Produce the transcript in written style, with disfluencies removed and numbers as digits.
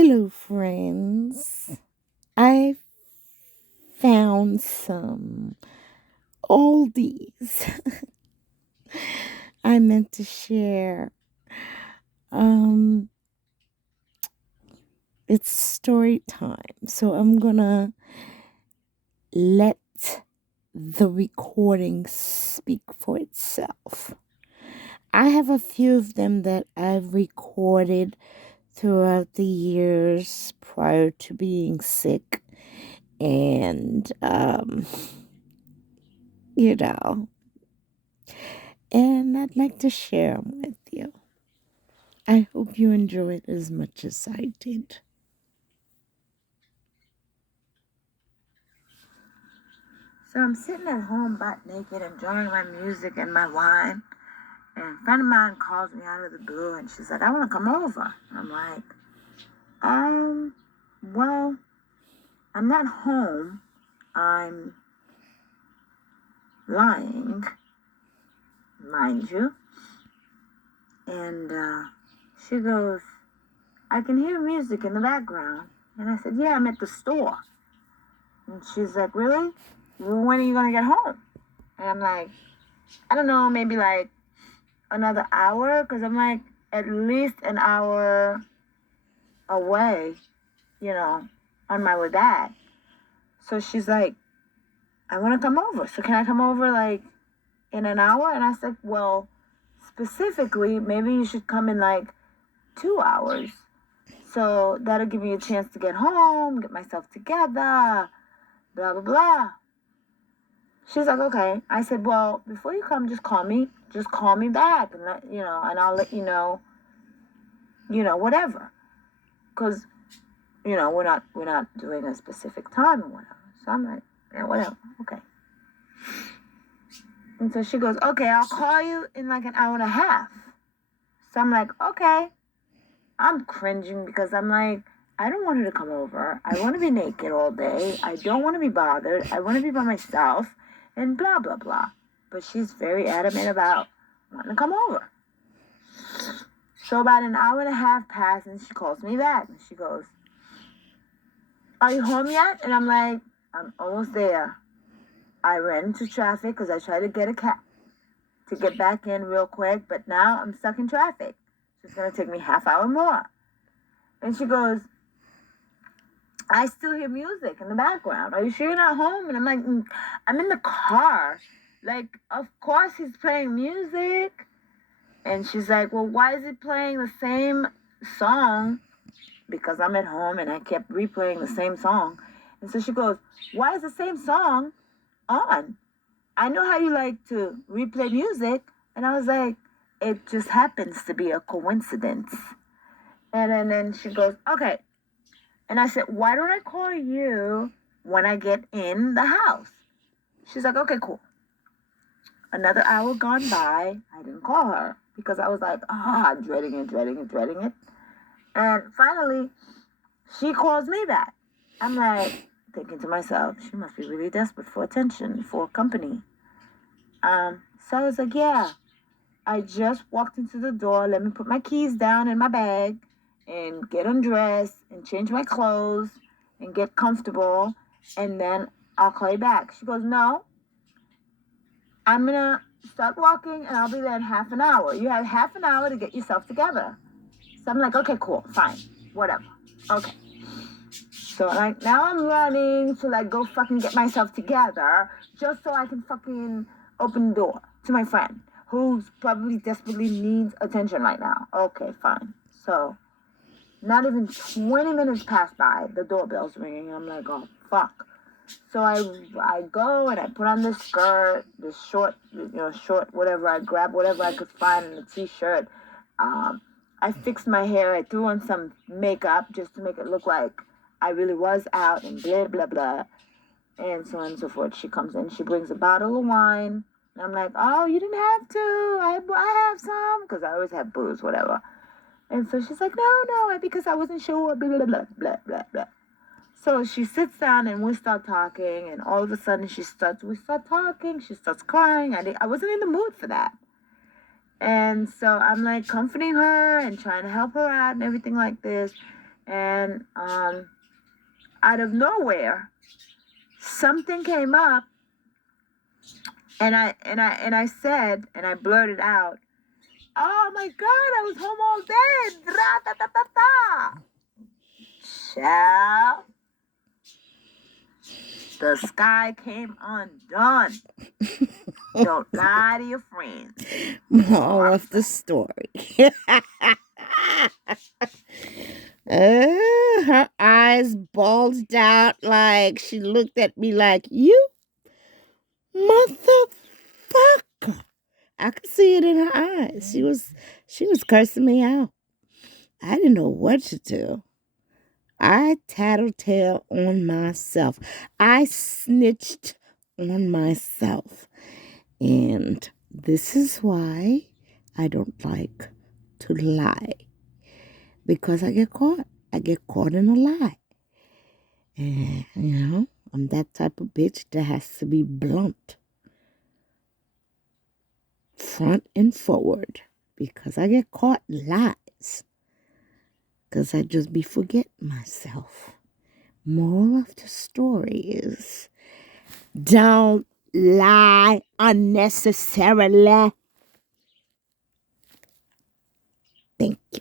Hello, friends. I found some oldies I meant to share. Um, it's story time, so I'm gonna let the recording speak for itself. I have a few of them that I've recorded throughout the years prior to being sick, and you know, and I'd like to share them with you. I hope you enjoy it as much as I did. So I'm sitting at home butt naked, enjoying my music and my wine. And a friend of mine calls me out of the blue and she's like, I want to come over. I'm like, well, I'm not home. I'm lying, mind you. And she goes, I can hear music in the background. And I said, yeah, I'm at the store. And she's like, really? Well, when are you going to get home? And I'm like, I don't know, maybe like another hour, because I'm like at least an hour away, on my way back. So she's like, I want to come over. So can I come over like in an hour? And I said, well, specifically, maybe you should come in like 2 hours. So that'll give me a chance to get home, get myself together, blah, blah, blah. She's like, okay. I said, well, before you come, just call me. Just call me back, and and I'll let you know, whatever. Because, we're not doing a specific time or whatever. So I'm like, yeah, whatever. Okay. And so she goes, okay, I'll call you in like an hour and a half. So I'm like, okay. I'm cringing because I'm like, I don't want her to come over. I want to be naked all day. I don't want to be bothered. I want to be by myself and blah, blah, blah. But she's very adamant about wanting to come over. So about an hour and a half passed and she calls me back and she goes, are you home yet? And I'm like, I'm almost there. I ran into traffic because I tried to get a cab to get back in real quick, but now I'm stuck in traffic. So it's going to take me half hour more. And she goes, I still hear music in the background. Are you sure you're not home? And I'm like, I'm in the car. Like, of course he's playing music. And she's like, well, why is it playing the same song? Because I'm at home and I kept replaying the same song. And so she goes, why is the same song on? I know how you like to replay music. And I was like, it just happens to be a coincidence. And then she goes, okay. And I said, why don't I call you when I get in the house? She's like, okay, cool. Another hour gone by. I didn't call her because I was like, dreading it. And finally, she calls me back. I'm like, thinking to myself, she must be really desperate for attention, for company. So I was like, yeah, I just walked into the door. Let me put my keys down in my bag and get undressed and change my clothes and get comfortable. And then I'll call you back. She goes, no, I'm going to start walking and I'll be there in half an hour. You have half an hour to get yourself together. So I'm like, okay, cool, fine, whatever. Okay. So like now I'm running to like go fucking get myself together just so I can fucking open the door to my friend who's probably desperately needs attention right now. Okay, fine. So not even 20 minutes pass by, the doorbell's ringing, and I'm like, oh fuck. So I go and I put on this skirt, this short, whatever. I grab whatever I could find in a t-shirt. I fixed my hair. I threw on some makeup just to make it look like I really was out and blah, blah, blah. And so on and so forth. She comes in. She brings a bottle of wine. And I'm like, oh, you didn't have to. I have some. Because I always have booze, whatever. And so she's like, no, because I wasn't sure. Blah, blah, blah, blah, blah, blah. So she sits down and we start talking. And all of a sudden we start talking. She starts crying. I wasn't in the mood for that. And so I'm like comforting her and trying to help her out and everything like this. and out of nowhere, something came up, and I said, and I blurted out, "Oh my God, I was home all day." Ra-ta-ta-ta-ta. Child, the sky came undone. Don't lie to your friends. Moral of the story. Her eyes bulged out like she looked at me like, "You motherfucker." I could see it in her eyes. She was cursing me out. I didn't know what to do. I tattletale on myself. I snitched on myself. And this is why I don't like to lie. Because I get caught. I get caught in a lie. And, I'm that type of bitch that has to be blunt. Front and forward. Because I get caught in lies. Because I just be forgetting myself. Moral of the story is, don't lie unnecessarily. Thank you.